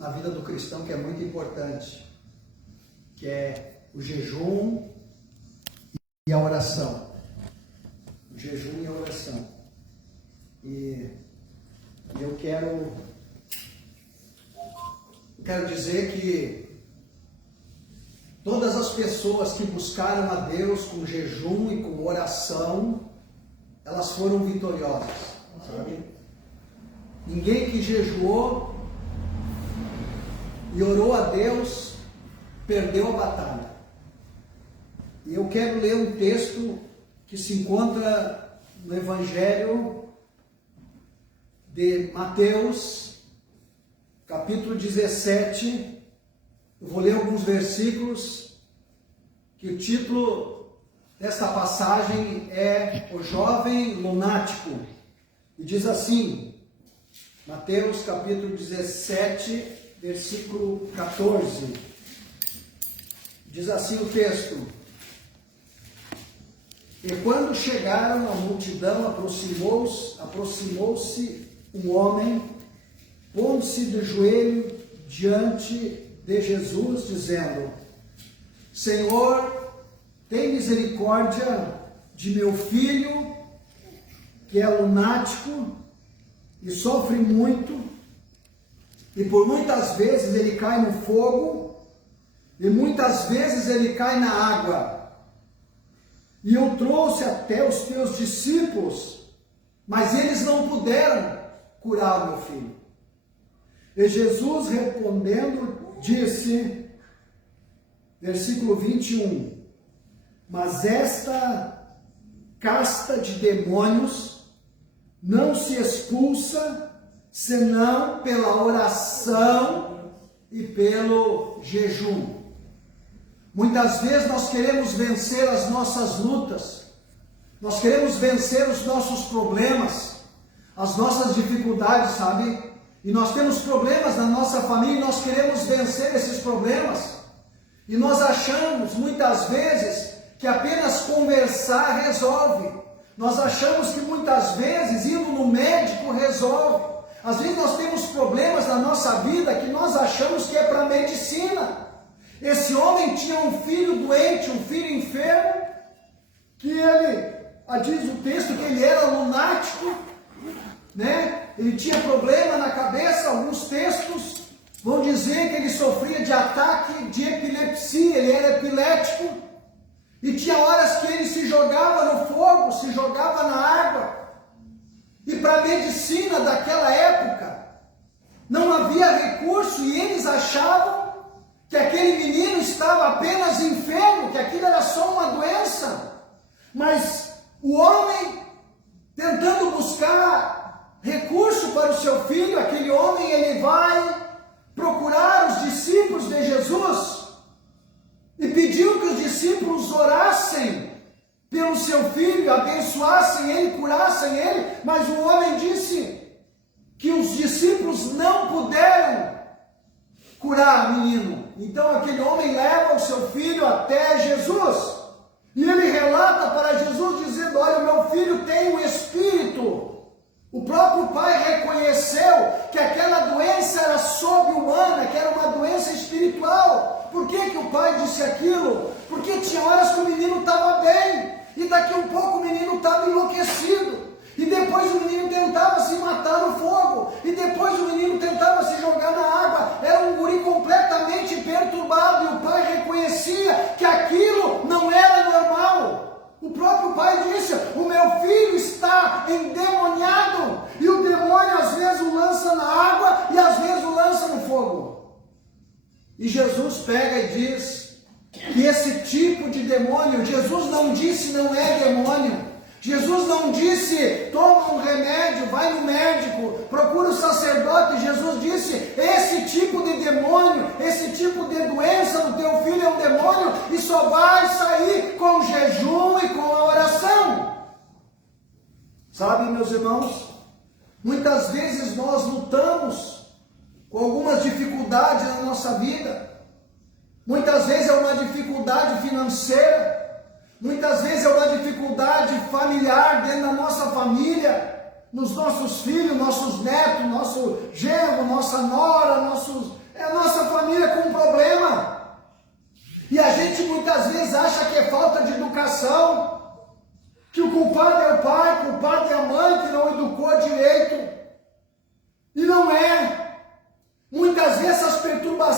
na vida do cristão que é muito importante, que é o jejum e a oração. O jejum e a oração. E eu quero dizer que todas as pessoas que buscaram a Deus com jejum e com oração, elas foram vitoriosas, sabe? Ninguém que jejuou e orou a Deus perdeu a batalha. E eu quero ler um texto que se encontra no Evangelho de Mateus, capítulo 17. Eu vou ler alguns versículos, que o título desta passagem é O Jovem Lunático. E diz assim, Mateus capítulo 17, versículo 14. Diz assim o texto: E quando chegaram a multidão, aproximou-se um homem, pondo-se de joelho diante de Jesus, dizendo: Senhor, tem misericórdia de meu filho, que é lunático e sofre muito, e por muitas vezes ele cai no fogo, e muitas vezes ele cai na água. E eu trouxe até os teus discípulos, mas eles não puderam curar o meu filho. E Jesus respondendo, disse, versículo 21, mas esta casta de demônios não se expulsa, senão pela oração e pelo jejum. Muitas vezes nós queremos vencer as nossas lutas, nós queremos vencer os nossos problemas, as nossas dificuldades, sabe? E nós temos problemas na nossa família e nós queremos vencer esses problemas. E nós achamos, muitas vezes, que apenas conversar resolve. Nós achamos que muitas vezes, indo no médico, resolve. Às vezes nós temos problemas na nossa vida que nós achamos que é para a medicina. Esse homem tinha um filho doente, um filho enfermo, que ele, diz o texto que ele era lunático, né? Ele tinha problema na cabeça. Alguns textos vão dizer que ele sofria de ataque de epilepsia, ele era epilético, e tinha horas que ele se jogava no fogo, se jogava na água. E para a medicina daquela época não havia recurso, e eles achavam que aquele menino estava apenas enfermo, que aquilo era só uma doença. Mas o homem, tentando buscar recurso para o seu filho, aquele homem, ele vai procurar os discípulos de Jesus e pediu que os discípulos orassem pelo seu filho, abençoassem ele, curassem ele, mas o homem disse que os discípulos não puderam curar o menino. Então aquele homem leva o seu filho até Jesus, e ele relata para Jesus dizendo: olha, o meu filho tem um espírito. O próprio pai reconheceu que aquela doença era sobre-humana, que era uma doença espiritual. Por que o pai disse aquilo? Porque tinha horas que o menino estava bem, e daqui um pouco o menino estava enlouquecido, e depois o menino tentava se matar no fogo, e depois o menino tentava se jogar na água. Era um guri completamente perturbado, e o pai reconhecia que aquilo não era normal. O próprio pai disse: o meu filho está endemoniado, e o demônio às vezes o lança na água e às vezes o lança no fogo. E Jesus pega e diz que esse tipo de demônio, Jesus não disse não é demônio. Jesus não disse toma um remédio, vai no médico, procura o sacerdote. Jesus disse: esse tipo de demônio, esse tipo de doença no teu filho é um demônio, e só vai sair com jejum e com a oração. Sabe, meus irmãos, muitas vezes nós lutamos com algumas dificuldades na nossa vida. Muitas vezes é uma dificuldade financeira, muitas vezes é uma dificuldade familiar dentro da nossa família, nos nossos filhos, nossos netos, nosso genro, nossa nora,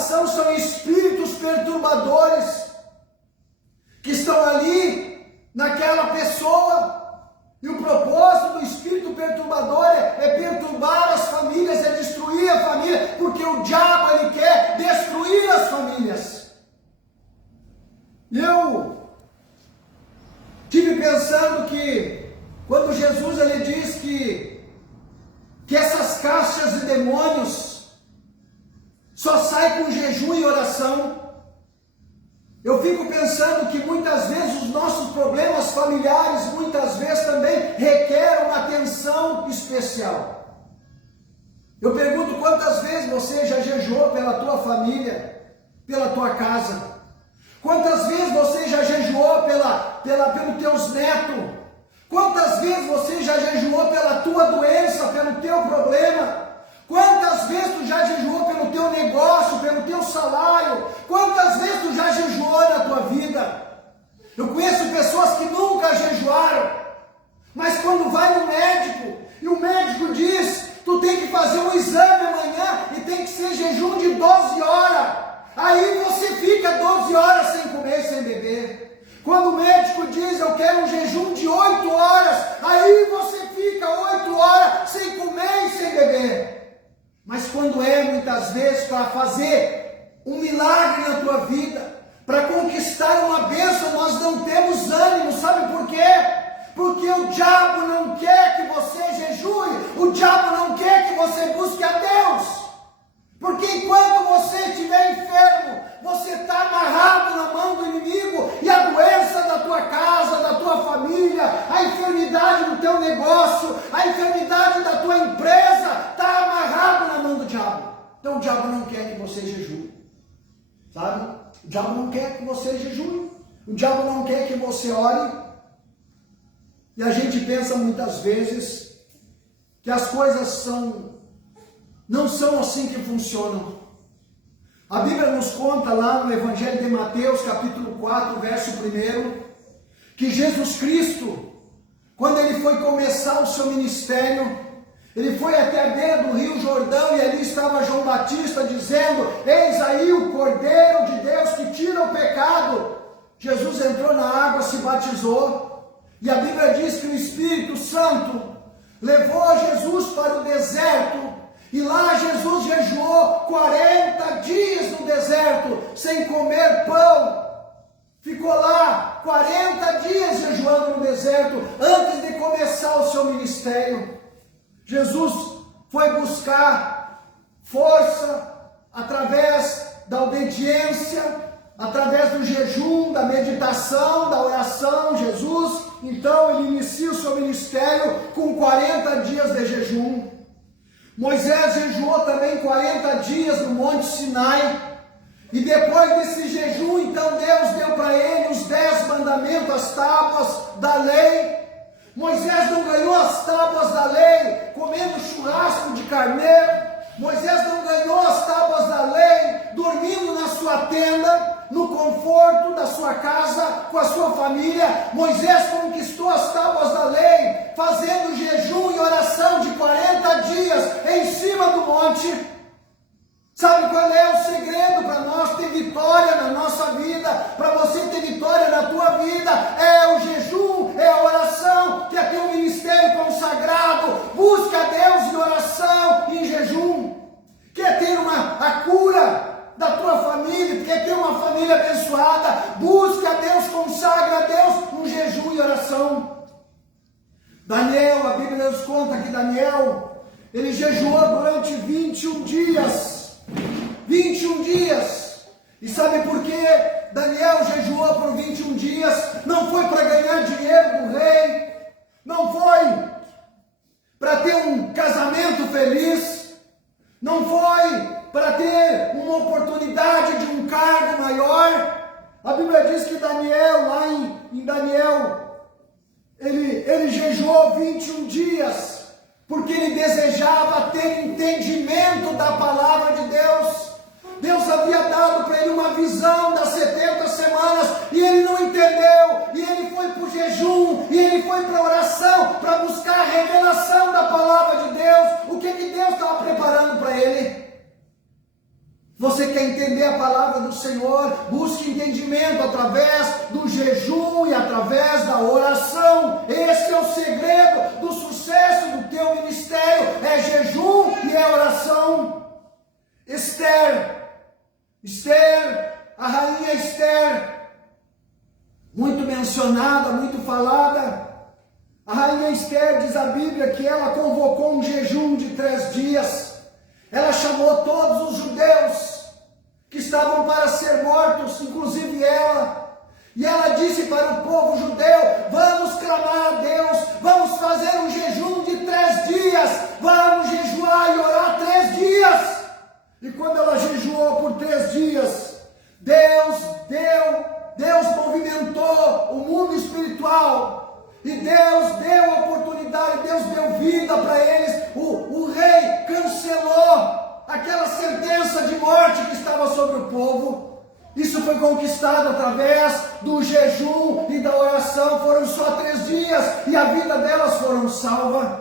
perturbação são espíritos perturbadores que estão ali naquela pessoa. E o propósito do espírito perturbador é perturbar as famílias, é destruir a família, porque o diabo ele quer destruir as famílias. E eu estive pensando que quando Jesus ele diz que essas caixas de demônios só saem com jejum e oração, eu fico pensando que muitas vezes os nossos problemas familiares, muitas vezes também requerem uma atenção especial. Eu pergunto quantas vezes você já jejuou pela tua família, pela tua casa? Quantas vezes você já jejuou pelos teus netos? Quantas vezes você já jejuou pela tua doença, pelo teu problema? Quantas vezes tu já jejuou pelo teu negócio, pelo teu salário? Quantas vezes tu já jejuou na tua vida? Eu conheço pessoas que nunca jejuaram, mas quando vai no médico, e o médico diz, tu tem que fazer um exame amanhã, e tem que ser jejum de 12 horas. Aí você fica 12 horas sem comer e sem beber. Quando o médico diz, eu quero um jejum de 8 horas, aí você fica 8 horas sem comer e sem beber. Mas quando é muitas vezes para fazer um milagre na tua vida, para conquistar uma bênção, nós não temos ânimo, sabe por quê? Porque o diabo não quer que você jejue, o diabo não quer que você busque a Deus. Porque enquanto você estiver enfermo, você está amarrado na mão do inimigo, e a doença da tua casa, da tua família, a enfermidade do teu negócio, a enfermidade da tua empresa, está amarrado na mão do diabo. Então o diabo não quer que você jejue, sabe? O diabo não quer que você jejue, o diabo não quer que você ore. E a gente pensa muitas vezes que as coisas não são assim que funcionam. A Bíblia nos conta lá no Evangelho de Mateus, capítulo 4, verso 1, que Jesus Cristo, quando ele foi começar o seu ministério, ele foi até a beira do rio Jordão, e ali estava João Batista dizendo, eis aí o Cordeiro de Deus que tira o pecado. Jesus entrou na água, se batizou, e a Bíblia diz que o Espírito Santo levou Jesus para o deserto, e lá Jesus jejuou 40 dias no deserto, sem comer pão. Ficou lá 40 dias jejuando no deserto, antes de começar o seu ministério. Jesus foi buscar força através da obediência, através do jejum, da meditação, da oração. Jesus, então, ele inicia o seu ministério com 40 dias de jejum. Moisés jejuou também 40 dias no Monte Sinai, e depois desse jejum, então Deus deu para ele os 10 mandamentos, as tábuas da lei. Moisés não ganhou as tábuas da lei comendo churrasco de carneiro, Moisés não ganhou as tábuas da lei dormindo na sua tenda, no conforto da sua casa, com a sua família. Moisés conquistou as tábuas da lei fazendo jejum e oração de 40 dias em cima do monte. Sabe qual é o segredo para nós ter vitória na nossa vida, para você ter vitória na tua vida? É o jejum, é a oração, quer ter um ministério consagrado, busca a Deus em oração e em jejum. Quer ter a cura da tua família, quer ter uma família abençoada, busca a Deus, consagra a Deus no jejum e oração. Daniel, a Bíblia nos conta que Daniel, ele jejuou durante 21 dias. 21 dias. E sabe por que Daniel jejuou por 21 dias? Não foi para ganhar dinheiro do rei, não foi para ter um casamento feliz, não foi para ter uma oportunidade de um cargo maior. A Bíblia diz que Daniel, lá em Daniel, ele jejuou 21 dias, porque ele desejava ter entendimento da palavra de Deus. Deus havia dado para ele uma visão das 70 semanas, e ele não entendeu, e ele foi para o jejum, e ele foi para a oração, para buscar a revelação da palavra de Deus, o que Deus estava preparando para ele. Você quer entender a palavra do Senhor? Busque entendimento através do jejum e através da oração. Esse é o segredo do sucesso do teu ministério. É jejum e é oração. Esther, a rainha Esther, muito mencionada, muito falada. A rainha Esther, diz a Bíblia, que ela convocou um jejum de 3 dias. Ela chamou todos os judeus que estavam para ser mortos, inclusive ela. E ela disse para o povo judeu: vamos clamar a Deus, vamos fazer um jejum de 3 dias, vamos jejuar e orar 3 dias. E quando ela jejuou por 3 dias, Deus movimentou o mundo espiritual. E Deus deu oportunidade, Deus deu vida para eles. O rei cancelou aquela sentença de morte que estava sobre o povo. Isso foi conquistado através do jejum e da oração. Foram só 3 dias e a vida delas foram salvas.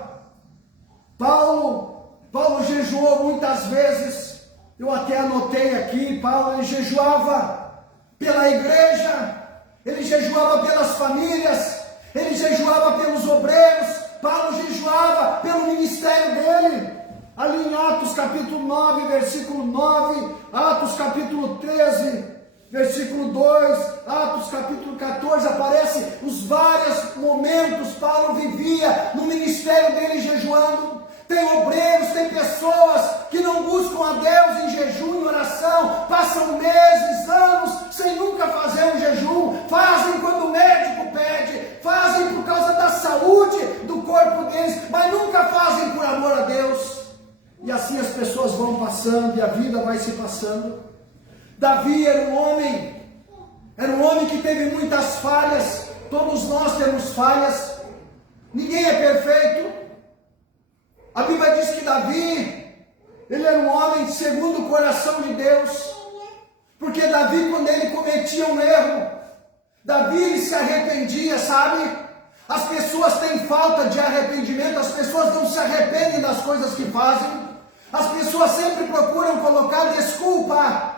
Paulo jejuou muitas vezes. Eu até anotei aqui. Paulo, ele jejuava pela igreja, ele jejuava pelas famílias, ele jejuava pelos obreiros. Paulo jejuava pelo ministério dele. Ali em Atos capítulo 9, versículo 9, Atos capítulo 13, versículo 2, Atos capítulo 14, aparece os vários momentos Paulo vivia no ministério dele jejuando. Tem obreiros, tem pessoas que não buscam a Deus em jejum e oração, passam meses, anos, sem nunca fazer um jejum, fazem quando o médico pede, fazem por causa da saúde do corpo deles, mas nunca fazem por amor a Deus. E assim as pessoas vão passando e a vida vai se passando. Davi era um homem que teve muitas falhas. Todos nós temos falhas, ninguém é perfeito. A Bíblia diz que Davi, ele era um homem segundo o coração de Deus, porque Davi, quando ele cometia um erro, Davi ele se arrependia, sabe? As pessoas têm falta de arrependimento, as pessoas não se arrependem das coisas que fazem, as pessoas sempre procuram colocar desculpa.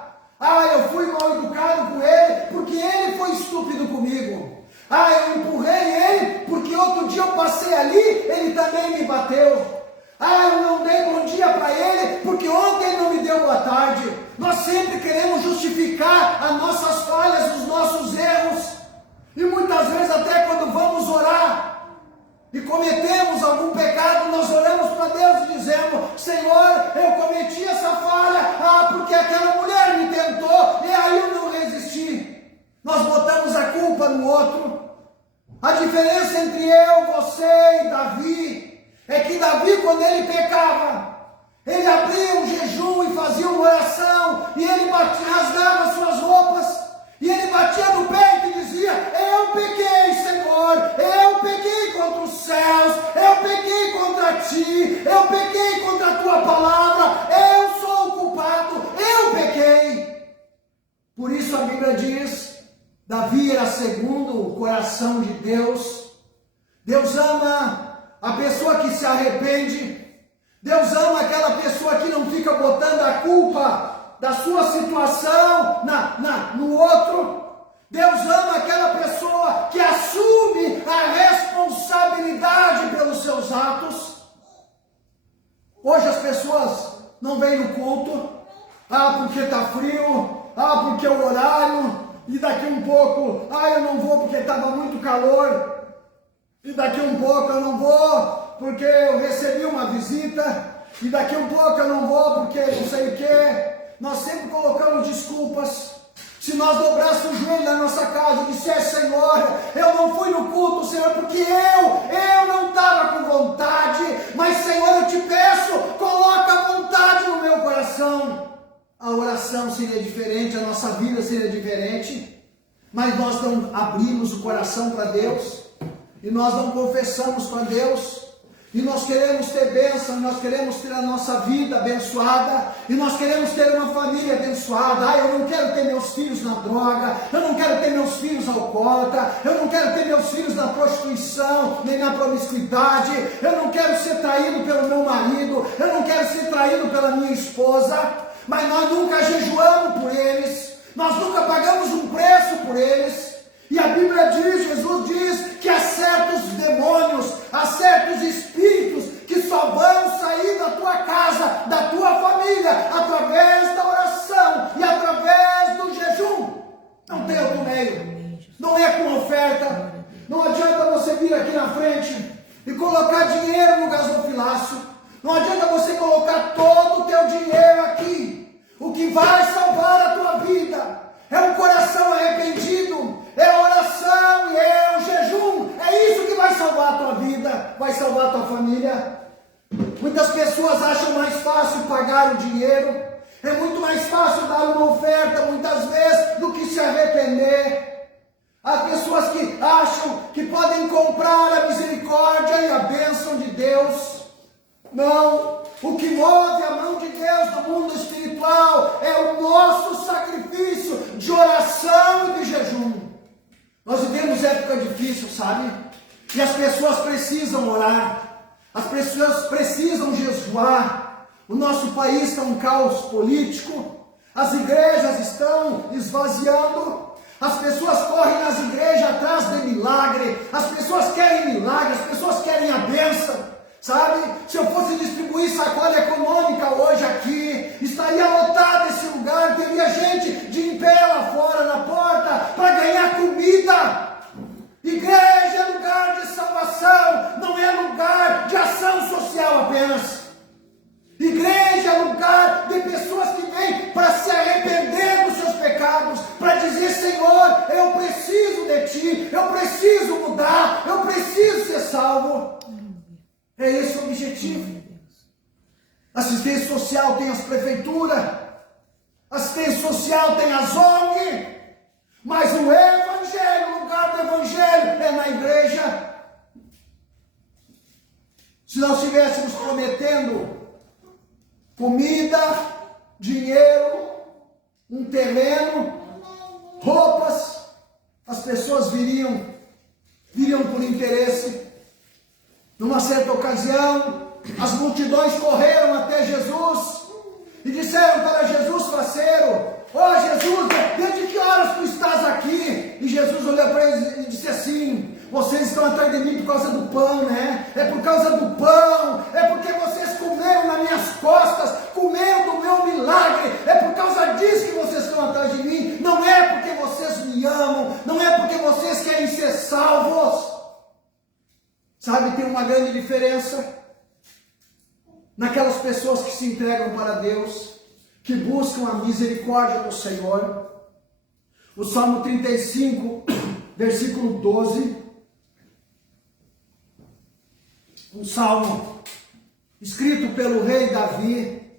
Eu fui mal educado com ele, porque ele foi estúpido comigo. Eu empurrei ele, porque outro dia eu passei ali, ele também me bateu. Eu não dei bom dia para ele, porque ontem ele não me deu boa tarde. Nós sempre queremos justificar as nossas falhas, os nossos erros. E muitas vezes até quando vamos orar e cometemos algum pecado, nós oramos para Deus e dizemos: Senhor, eu cometi essa falha, porque aquela mulher me tentou e aí eu não resisti. Nós botamos a culpa no outro. A diferença entre eu, você e Davi é que Davi, quando ele pecava, ele abria um jejum e fazia uma oração, e ele rasgava suas roupas, e ele batia no peito e dizia: eu pequei, Senhor, eu pequei contra os céus, eu pequei contra ti, eu pequei contra a tua palavra, eu sou o culpado, eu pequei. Por isso a Bíblia diz, Davi era segundo o coração de Deus. Deus ama a pessoa que se arrepende. Deus ama aquela pessoa que não fica botando a culpa da sua situação no outro. Deus ama aquela pessoa que assume a responsabilidade pelos seus atos. Hoje as pessoas não vêm no culto, porque está frio, porque é o horário, e daqui um pouco, eu não vou porque estava muito calor. E daqui um pouco eu não vou porque eu recebi uma visita. E daqui um pouco eu não vou porque não sei o que. Nós sempre colocamos desculpas. Se nós dobrássemos o joelho na nossa casa e dissesse: Senhor, eu não fui no culto, Senhor, porque eu não estava com vontade. Mas, Senhor, eu te peço, coloca a vontade no meu coração. A oração seria diferente, a nossa vida seria diferente. Mas nós não abrimos o coração para Deus. E nós não confessamos para Deus, e nós queremos ter bênção, nós queremos ter a nossa vida abençoada, e nós queremos ter uma família abençoada. Eu não quero ter meus filhos na droga, eu não quero ter meus filhos alcoólatras, eu não quero ter meus filhos na prostituição, nem na promiscuidade, eu não quero ser traído pelo meu marido, eu não quero ser traído pela minha esposa. mas nós nunca jejuamos por eles, nós nunca pagamos um preço por eles. E a Bíblia diz, Jesus diz, que há certos demônios, há certos espíritos que só vão sair da tua casa, da tua família, através da oração e através do jejum. Não tem outro meio, não é com oferta. Não adianta você vir aqui na frente e colocar dinheiro no gasofilácio, não adianta você colocar todo o teu dinheiro aqui. O que vai salvar a tua vida é um coração arrependido, é a oração e é o jejum. É isso que vai salvar a tua vida, vai salvar a tua família. Muitas pessoas acham mais fácil pagar o dinheiro, é muito mais fácil dar uma oferta muitas vezes do que se arrepender. Há pessoas que acham que podem comprar a misericórdia e a bênção de Deus. Não, o que move a mão de Deus no mundo espiritual é o nosso sacrifício de oração e de jejum. Nós vivemos época difícil, sabe? E as pessoas precisam orar, as pessoas precisam jejuar. O nosso país está um caos político, as igrejas estão esvaziando. As pessoas correm nas igrejas atrás de milagre, as pessoas querem milagre, as pessoas querem a bênção, sabe? Se eu fosse distribuir sacola econômica hoje aqui, estaria lotado esse lugar, teria gente de em pé lá fora na porta para ganhar comida. Igreja é lugar de salvação, não é lugar de ação social apenas. Igreja é lugar de pessoas que vêm para se arrepender dos seus pecados, para dizer: Senhor, eu preciso de Ti, eu preciso mudar, eu preciso ser salvo. É esse o objetivo. Assistência social tem as prefeituras, assistência social tem as ONG, mas o Evangelho, o lugar do Evangelho é na igreja. Se nós estivéssemos prometendo comida, dinheiro, um terreno, roupas, as pessoas viriam por interesse. Numa certa ocasião, as multidões correram até Jesus e disseram para Jesus faceiro: ó Jesus, desde que horas tu estás aqui? E Jesus olhou para eles e disse assim: vocês estão atrás de mim por causa do pão, né? É por causa do pão, é porque vocês comeram nas minhas costas, comeram do meu milagre, é por causa disso que vocês estão atrás de mim, não é porque vocês me amam, não é porque vocês querem ser salvos. Sabe, tem uma grande diferença naquelas pessoas que se entregam para Deus, que buscam a misericórdia do Senhor. O Salmo 35, versículo 12, um salmo escrito pelo rei Davi.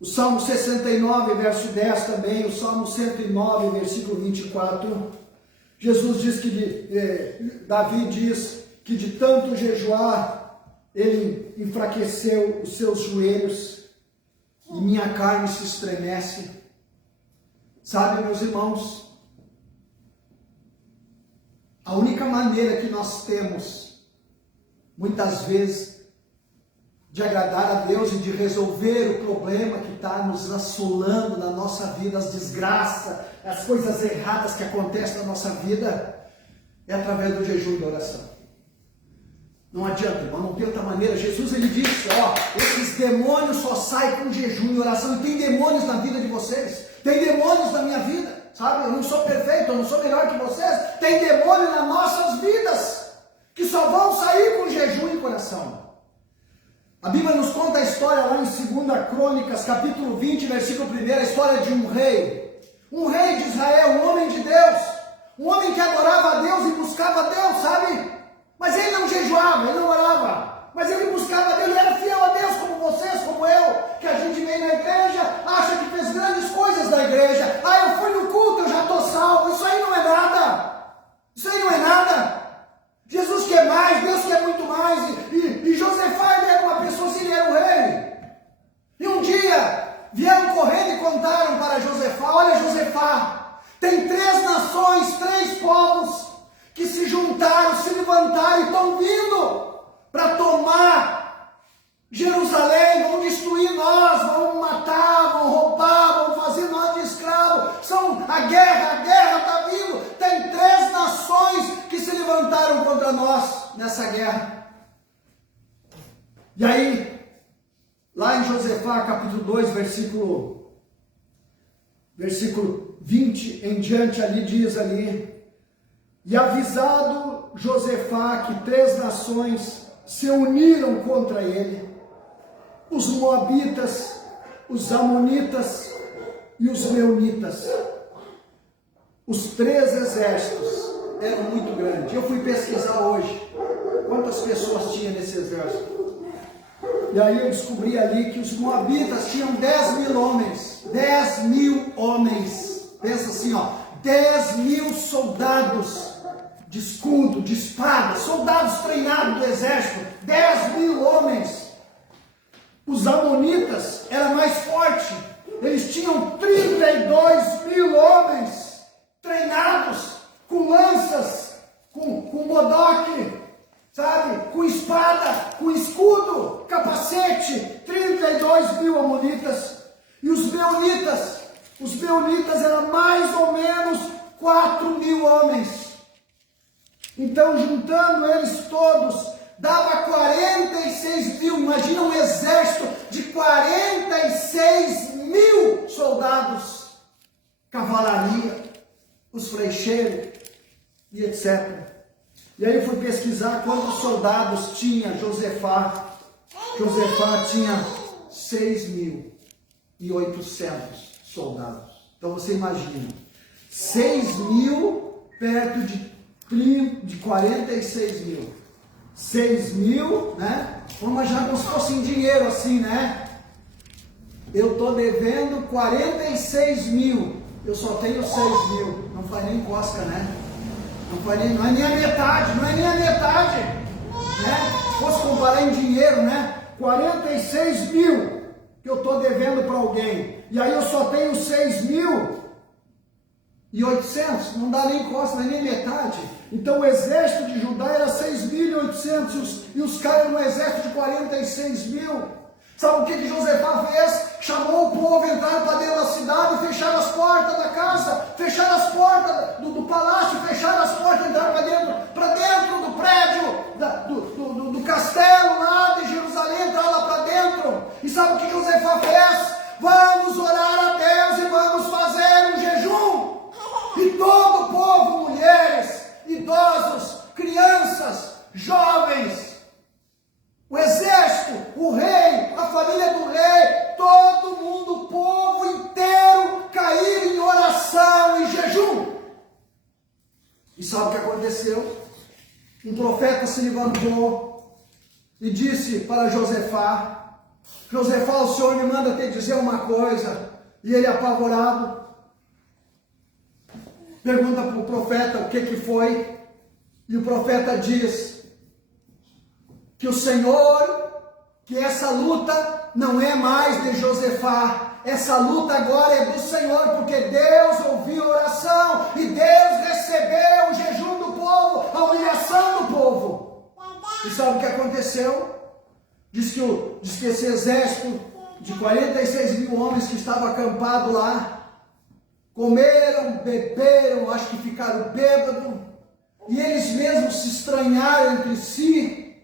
O Salmo 69, verso 10 também, o Salmo 109, versículo 24. Jesus diz que, Davi diz que de tanto jejuar, ele enfraqueceu os seus joelhos e minha carne se estremece. Sabe, meus irmãos, a única maneira que nós temos, muitas vezes, de agradar a Deus e de resolver o problema que está nos assolando na nossa vida, as desgraças, as coisas erradas que acontecem na nossa vida, é através do jejum e da oração. Não adianta, irmão, não tem outra maneira. Jesus, ele disse, esses demônios só saem com jejum e oração. E tem demônios na vida de vocês, tem demônios na minha vida, sabe? Eu não sou perfeito, eu não sou melhor que vocês. Tem demônio nas nossas vidas, que só vão sair com jejum e oração. A Bíblia nos conta a história lá em 2 Crônicas, capítulo 20, versículo 1, a história de um rei de Israel, um homem de Deus, um homem que adorava a Deus e buscava a Deus, sabe? Mas ele não jejuava, ele não orava, mas ele buscava a Deus, ele era fiel a Deus, como vocês, como eu, que a gente vem na igreja, acha que fez grandes coisas na igreja. Eu fui no culto, eu já estou salvo. Isso aí não é nada, isso aí não é nada. Jesus quer mais, Deus quer muito mais. E Josafá, ele era uma pessoa assim, ele era um rei. E um dia, vieram correndo e contaram para Josafá: olha, Josafá, tem 3 nações, 3 povos, que se juntaram, se levantaram e estão vindo para tomar Jerusalém, vão destruir nós, vão matar, nós nessa guerra. E aí, lá em Josafá, capítulo 2, versículo 20 em diante, ali diz ali: e avisado Josafá que 3 nações se uniram contra ele, os moabitas, os amonitas e os meunitas. Os 3 exércitos eram muito grandes. Eu fui pesquisar hoje quantas pessoas tinha nesse exército. E aí eu descobri ali que os moabitas tinham 10.000 homens. 10.000 homens. Pensa assim, ó, 10.000 soldados de escudo, de espada, soldados treinados do exército. 10.000 homens. Os amonitas eram mais fortes. Eles tinham 32.000 homens treinados, com lanças, com bodoque, sabe, com espada, com escudo, capacete. 32.000 amonitas. E os meunitas eram mais ou menos 4.000 homens. Então, juntando eles todos, dava 46.000. Imagina um exército de 46.000 soldados, cavalaria, os flecheiros e etc. E aí eu fui pesquisar quantos soldados tinha Josafá. Josafá tinha 6.800 soldados. Então você imagina, 6.000 perto de 46.000. 6.000, né? Vamos imaginar como se fosse em dinheiro assim, né? Eu estou devendo 46.000. Eu só tenho 6.000. Não faz nem cosca, né? Não é nem a metade, né? Se fosse comparar em dinheiro, né? 46.000 que eu estou devendo para alguém. E aí eu só tenho 6.800. Não dá nem cosca, não é nem metade. Então o exército de Judá era 6.800 e os caras no exército de 46.000. Sabe o que Josafá fez? Chamou o povo, entraram para dentro da cidade, fecharam as portas da casa, fecharam as portas do palácio, fecharam as portas, entraram para dentro do prédio, do castelo lá de Jerusalém, entraram lá para dentro. E sabe o que Josafá fez? Vamos orar a Deus e vamos fazer um jejum. E todo o povo, mulheres, idosos, crianças, jovens, o exército, o rei, a família do rei, todo mundo, o povo inteiro caíram em oração e jejum. E sabe o que aconteceu? Um profeta se levantou e disse para Josafá: Josafá, o Senhor me manda te dizer uma coisa. E ele, apavorado, pergunta para o profeta o que foi. E o profeta diz que o Senhor, que essa luta não é mais de Josafá, essa luta agora é do Senhor, porque Deus ouviu a oração e Deus recebeu o jejum do povo, a humilhação do povo. E sabe o que aconteceu? Diz que esse exército de 46.000 homens que estava acampado lá, comeram, beberam, acho que ficaram bêbados, e eles mesmos se estranharam entre si,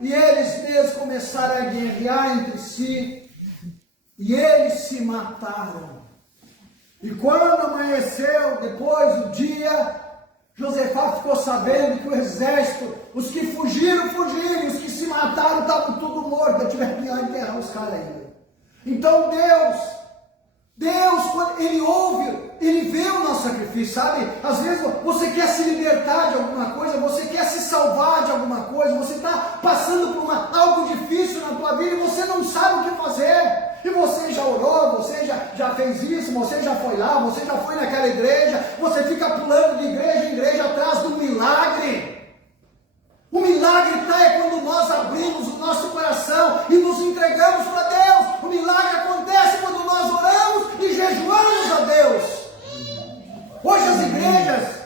e eles mesmos começaram a guerrear entre si, e eles se mataram. E quando amanheceu, depois do dia, Josafá ficou sabendo que o exército, os que fugiram, e os que se mataram estavam tudo mortos. Eu tive que enterrar os caras ainda. Então Deus, quando Ele ouve, Ele vê o nosso sacrifício, sabe? Às vezes você quer se libertar de alguma coisa, você quer se salvar de alguma coisa, você está passando por algo difícil na tua vida e você não sabe o que fazer. E você já orou, você já fez isso, você já foi lá, você já foi naquela igreja, você fica pulando de igreja em igreja atrás do milagre. O milagre está quando nós abrimos o nosso coração e nos entregamos para Deus. O milagre acontece quando nós oramos e jejuamos a Deus. Hoje as igrejas,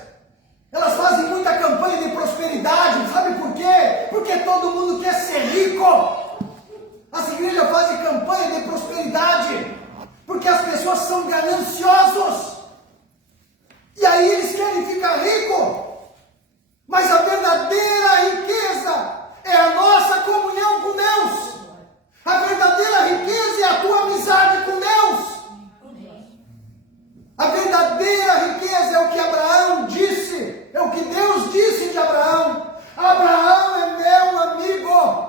elas fazem muita campanha de prosperidade, sabe por quê? Porque todo mundo quer ser rico. As igrejas fazem campanha de prosperidade, porque as pessoas são gananciosos. E aí eles querem ficar ricos. Mas a verdadeira com Deus. A verdadeira riqueza é a tua amizade com Deus. A verdadeira riqueza é o que Abraão disse, é o que Deus disse de Abraão. Abraão é meu amigo.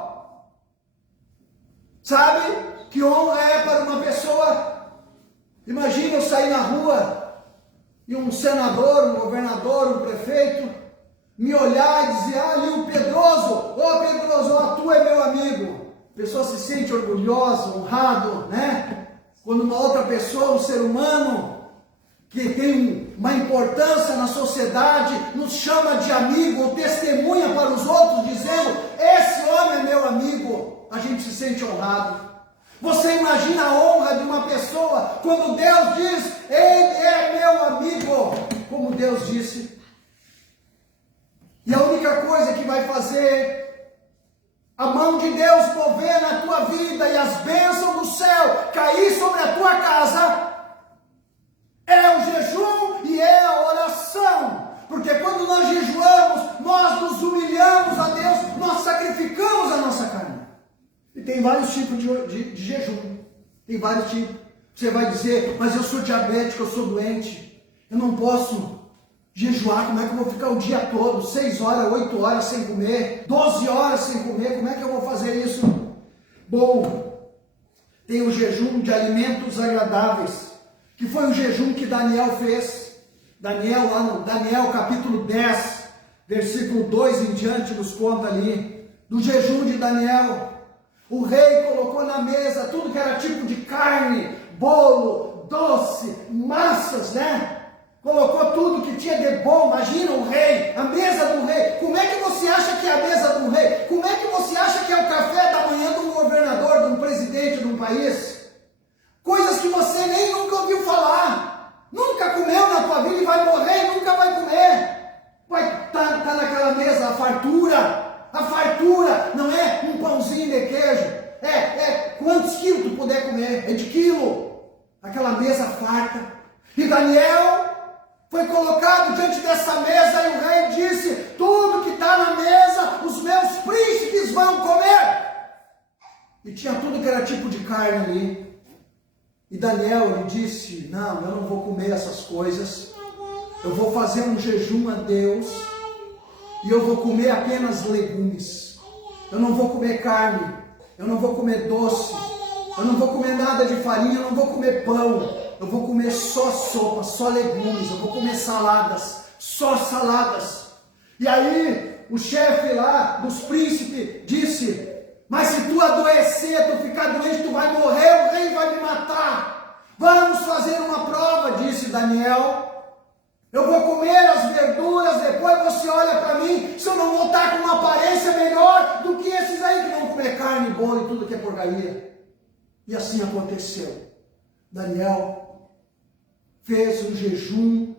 Sabe que honra é para uma pessoa? Imagina eu sair na rua e um senador, um governador, um prefeito me olhar e dizer: ah, ali o Pedroso, ô Pedroso, tu é meu amigo. A pessoa se sente orgulhosa, honrado, né? Quando uma outra pessoa, um ser humano que tem uma importância na sociedade, nos chama de amigo ou testemunha para os outros, dizendo: esse homem é meu amigo, a gente se sente honrado. Você imagina a honra de uma pessoa quando Deus diz: ele é meu amigo, como Deus disse. E a única coisa que vai fazer a mão de Deus mover na tua vida e as bênçãos do céu cair sobre a tua casa é o jejum e é a oração. Porque quando nós jejuamos, nós nos humilhamos a Deus, nós sacrificamos a nossa carne. E tem vários tipos de jejum. Tem vários tipos. Você vai dizer: mas eu sou diabético, eu sou doente, eu não posso jejuar. Como é que eu vou ficar o dia todo, 6 horas, 8 horas sem comer, 12 horas sem comer? Como é que eu vou fazer isso? Bom, tem o jejum de alimentos agradáveis, que foi o jejum que Daniel fez. Daniel, lá no Daniel capítulo 10, versículo 2 em diante, nos conta ali, do jejum de Daniel. O rei colocou na mesa tudo que era tipo de carne, bolo, doce, massas, né? Colocou tudo que tinha de bom. Imagina o rei, a mesa do rei. Como é que você acha que é a mesa do rei? Como é que você acha que é o café da manhã de um governador, de um presidente de um país? Coisas que você nem nunca ouviu falar, nunca comeu na tua vida e vai morrer e nunca vai comer. Vai tá naquela mesa a fartura. A fartura não é um pãozinho de queijo, é quantos quilos tu puder comer, é de quilo. Aquela mesa farta. E Daniel foi colocado diante dessa mesa e o rei disse: tudo que está na mesa, os meus príncipes vão comer. E tinha tudo que era tipo de carne ali. E Daniel, ele disse: não, eu não vou comer essas coisas. Eu vou fazer um jejum a Deus e eu vou comer apenas legumes. Eu não vou comer carne, eu não vou comer doce, eu não vou comer nada de farinha, eu não vou comer pão. Eu vou comer só sopa, só legumes, eu vou comer saladas, só saladas. E aí o chefe lá dos príncipes disse: mas se tu adoecer, tu ficar doente, tu vai morrer, o rei vai me matar. Vamos fazer uma prova, disse Daniel. Eu vou comer as verduras, depois você olha para mim, se eu não vou estar com uma aparência melhor do que esses aí que vão comer carne, bolo e tudo que é porcaria. E assim aconteceu. Daniel fez um jejum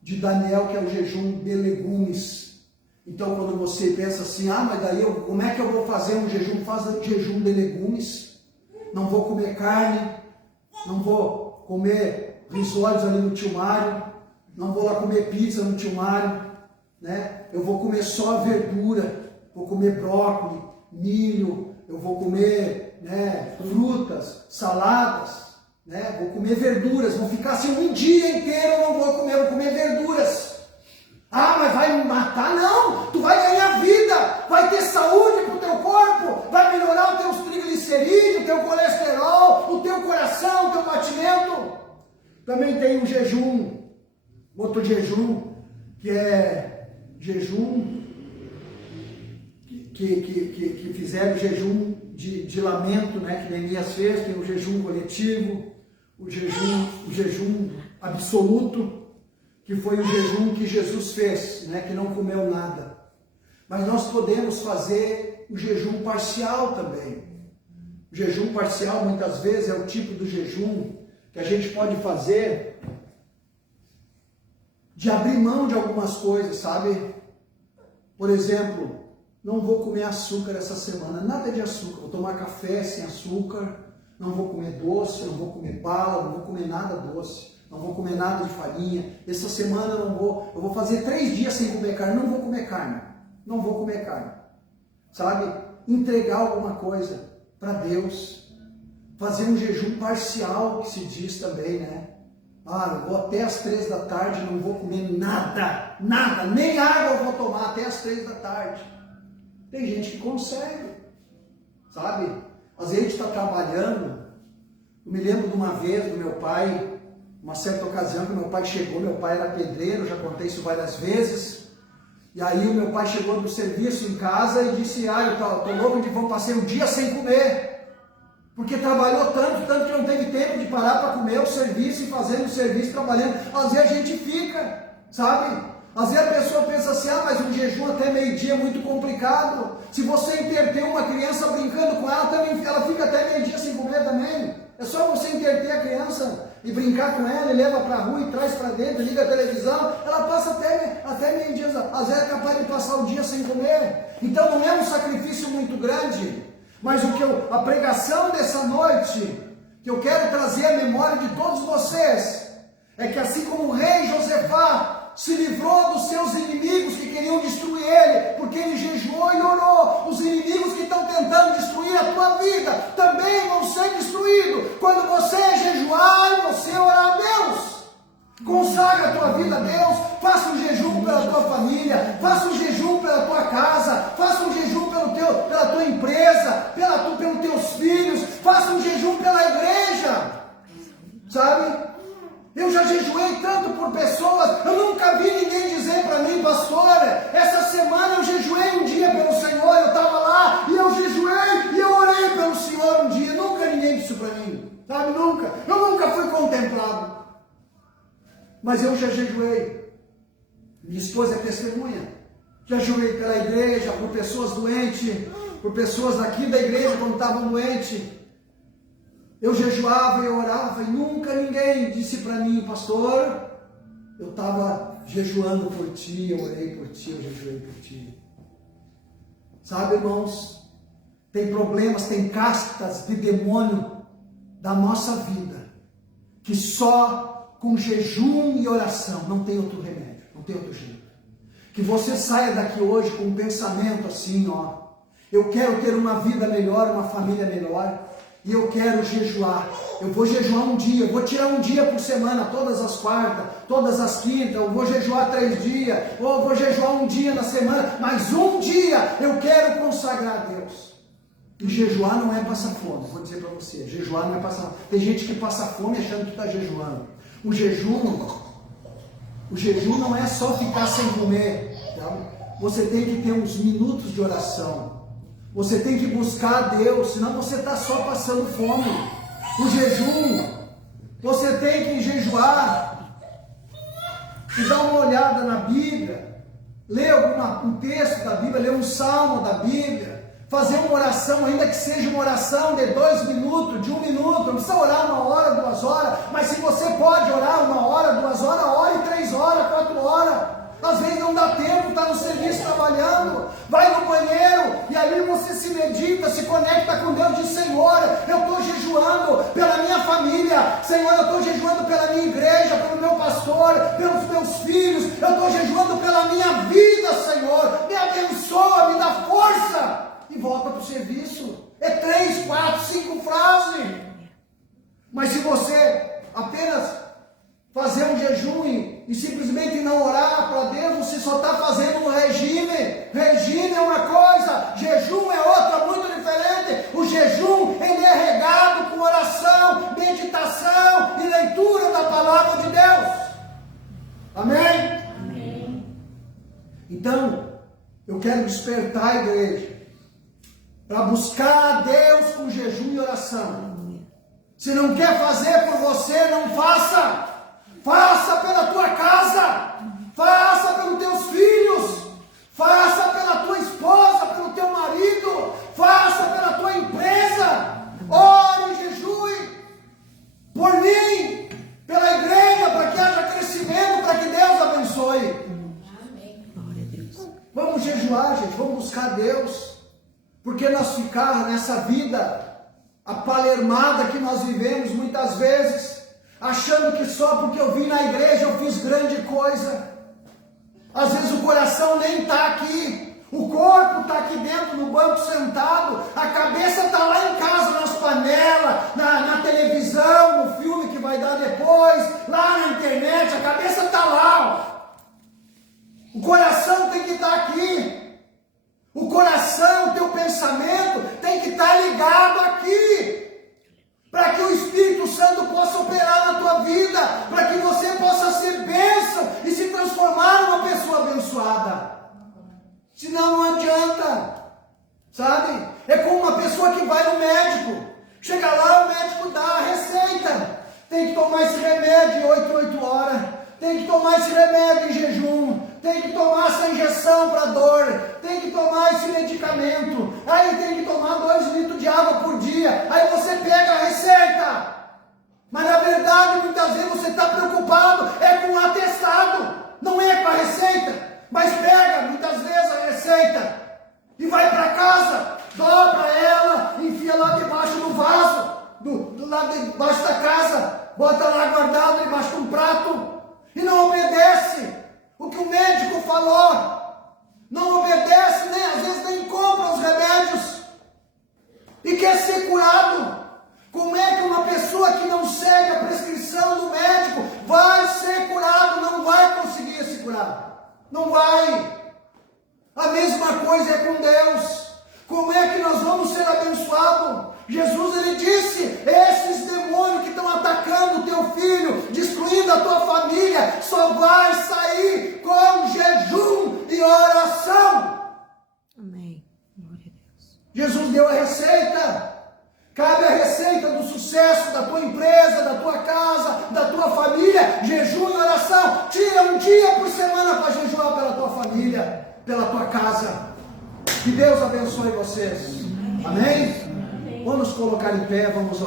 de Daniel, que é o jejum de legumes. Então, quando você pensa assim: ah, mas daí como é que eu vou fazer um jejum? Faz um jejum de legumes. Não vou comer carne, não vou comer risoles ali no tio Mário, não vou lá comer pizza no tio Mário, né? Eu vou comer só verdura, vou comer brócolis, milho, eu vou comer, né, frutas, saladas, né? Vou comer verduras, vou ficar assim um dia inteiro, eu não vou comer verduras. Ah, mas vai me matar? Não, tu vai ganhar vida, vai ter saúde para o teu corpo, vai melhorar os teus triglicerídeos, o teu colesterol, o teu coração, o teu batimento. Também tem um jejum, outro jejum, que é jejum, que fizeram jejum de lamento, né, que Neemias fez. Tem o jejum coletivo, o jejum absoluto, que foi o jejum que Jesus fez, né, que não comeu nada. Mas nós podemos fazer o jejum parcial também. O jejum parcial muitas vezes é o tipo do jejum que a gente pode fazer de abrir mão de algumas coisas, sabe? Por exemplo, não vou comer açúcar essa semana, nada de açúcar, vou tomar café sem açúcar, não vou comer doce, não vou comer bala, não vou comer nada doce, não vou comer nada de farinha. Essa semana eu vou fazer 3 dias sem comer carne, não vou comer carne, sabe? entregar alguma coisa para Deus, fazer um jejum parcial, que se diz também, né? Eu vou até as 3 da tarde, não vou comer nada, nem água eu vou tomar até as 3 da tarde. Tem gente que consegue, sabe? Às vezes a gente está trabalhando. Eu me lembro de uma vez do meu pai, uma certa ocasião que meu pai chegou, meu pai era pedreiro, já contei isso várias vezes. E aí o meu pai chegou do serviço em casa e disse, eu tô louco de passei um dia sem comer. Porque trabalhou tanto que não teve tempo de parar para comer o serviço e fazendo o serviço, trabalhando. Às vezes a gente fica, sabe? Às vezes a pessoa pensa assim, mas um jejum até meio-dia é muito complicado. Se você interter uma criança brincando com ela, também, ela fica até meio-dia sem comer também. É só você interter a criança e brincar com ela, e leva para a rua e traz para dentro, liga a televisão, ela passa até meio-dia, às vezes é capaz de passar o dia sem comer. Então não é um sacrifício muito grande, mas a pregação dessa noite, que eu quero trazer à memória de todos vocês, é que assim como o rei Josafá se livrou dos seus inimigos que queriam destruir ele, porque ele jejuou e orou, os inimigos que estão tentando destruir a tua vida também vão ser destruídos quando você jejuar e você orar a Deus. Consagra a tua vida a Deus, faça um jejum pela tua família, faça um jejum pela tua casa, faça um jejum pela tua empresa, pelos teus filhos, faça um jejum pela igreja, sabe? Eu já jejuei tanto por pessoas, eu nunca vi ninguém dizer para mim, pastor, essa semana eu jejuei um dia pelo Senhor, eu estava lá e eu jejuei e eu orei pelo Senhor um dia, nunca ninguém disse para mim, sabe, nunca, eu nunca fui contemplado, mas eu já jejuei, minha esposa é testemunha, já jejuei pela igreja, por pessoas doentes, por pessoas daqui da igreja quando estavam doentes. Eu jejuava e orava e nunca ninguém disse para mim, pastor, eu estava jejuando por ti, eu orei por ti, eu jejuei por ti. Sabe, irmãos, tem problemas, tem castas de demônio da nossa vida, que só com jejum e oração, não tem outro remédio, não tem outro jeito. Que você saia daqui hoje com um pensamento assim, eu quero ter uma vida melhor, uma família melhor, e eu quero jejuar. Eu vou jejuar um dia, eu vou tirar um dia por semana, todas as quartas, todas as quintas, eu vou jejuar 3 dias, ou eu vou jejuar um dia na semana, mas um dia eu quero consagrar a Deus. E jejuar não é passar fome, vou dizer para você, jejuar não é passar fome. Tem gente que passa fome achando que está jejuando. O jejum não é só ficar sem comer, tá? Você tem que ter uns minutos de oração. Você tem que buscar a Deus, senão você está só passando fome. O jejum, você tem que jejuar e dar uma olhada na Bíblia, ler um texto da Bíblia, ler um salmo da Bíblia, fazer uma oração, ainda que seja uma oração de 2 minutos, de 1 minuto, não precisa orar 1 hora, 2 horas, mas se você pode orar 1 hora, 2 horas, ore 3 horas, 4 horas. Às vezes não dá tempo, está no serviço trabalhando, vai no banheiro e ali você se medita, se conecta com Deus e diz, Senhor, eu estou jejuando pela minha família, Senhor, eu estou jejuando pela minha igreja, pelo meu pastor, pelos meus filhos, eu estou jejuando pela minha vida, Senhor, me abençoa, me dá força, e volta para o serviço. É 3, 4, 5 frases, mas se você apenas fazer um jejum e simplesmente não orar para Deus, você só está fazendo um regime. Regime é uma coisa, jejum é outra, muito diferente. O jejum, ele é regado com oração, meditação e leitura da palavra de Deus. Amém? Amém. Então, eu quero despertar a igreja para buscar a Deus com jejum e oração. Se não quer fazer por você, não faça. Faça pela tua casa, faça pelos teus filhos, faça pela tua esposa, pelo teu marido, faça pela tua empresa, ore e jejue por mim, pela igreja, para que haja crescimento, para que Deus abençoe. Amém. Glória a Deus. Vamos jejuar, gente, vamos buscar Deus, porque nós ficar nessa vida apalermada que nós vivemos muitas vezes, achando que só porque eu vim na igreja eu fiz grande coisa. Às vezes o coração nem está aqui, O corpo está aqui dentro no banco sentado, a cabeça está lá em casa, nas panelas, na televisão, no filme que vai dar depois, lá na internet, a cabeça está lá. Ó. O coração tem que estar aqui. O coração, o teu pensamento tem que estar ligado aqui. Para que o Espírito Santo possa operar na tua vida, para que você possa ser bênção e se transformar numa pessoa abençoada. Senão não adianta, sabe? É como uma pessoa que vai no médico, chega lá, o médico dá a receita, tem que tomar esse remédio 8 horas, tem que tomar esse remédio em jejum, tem que tomar essa injeção para dor, tem que tomar esse medicamento, aí tem que tomar 2 litros de água por dia, aí você pega a receita, mas na verdade muitas vezes você está preocupado é com o atestado, não é com a receita, mas pega muitas vezes a receita e vai para casa, dobra ela, enfia lá debaixo do vaso, lá debaixo da casa, bota lá guardado debaixo de um prato e não obedece o que o médico falou, não obedece, né? Às vezes nem compra os remédios e quer ser curado. Como é que uma pessoa que não segue a prescrição do médico vai ser curado? Não vai conseguir se curar, não vai. A mesma coisa é com Deus. Como é que nós vamos ser abençoados? Jesus, ele disse, esses demônios que estão atacando o teu filho, destruindo a tua família, só vai sair com jejum e oração. Amém. Glória a Deus. Jesus deu a receita. Cabe a receita do sucesso da tua empresa, da tua casa, da tua família, jejum e oração. Tira um dia por semana para jejuar pela tua família, pela tua casa. Que Deus abençoe vocês. Amém? Vamos nos colocar em pé, vamos orar.